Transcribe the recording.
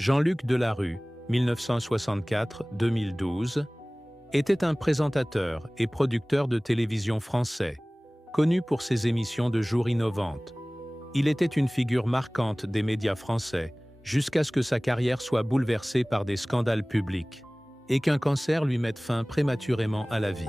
Jean-Luc Delarue, 1964-2012, était un présentateur et producteur de télévision français, connu pour ses émissions de jour innovantes. Il était une figure marquante des médias français, jusqu'à ce que sa carrière soit bouleversée par des scandales publics, et qu'un cancer lui mette fin prématurément à la vie.